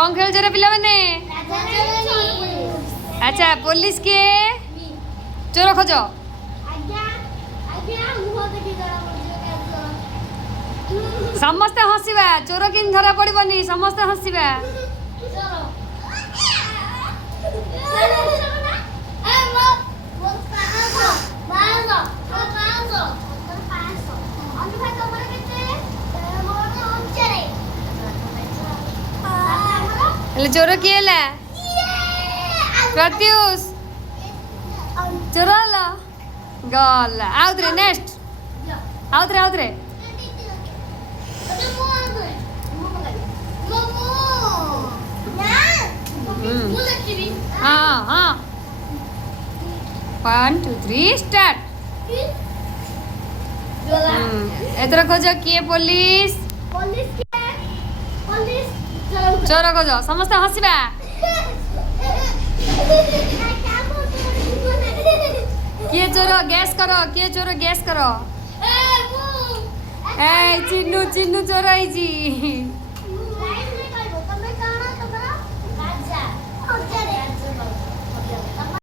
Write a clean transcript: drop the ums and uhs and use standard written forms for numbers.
कौन खेल जरा पिला मैंने अच्छा पुलिस किए चोर खोज समस्ते हसवा चोर कि धरा पड़बनी समस्ते हसवा चोर किए प्रत्युष चोर गला आउथरे नेक्स्ट आउथरे हाँ हाँ 1 2 3 स्टार्ट एथर खोज किए पुलिस चोर खोज समस्त हसवा किए चोर गैस करो ए चिन्नू चोर आई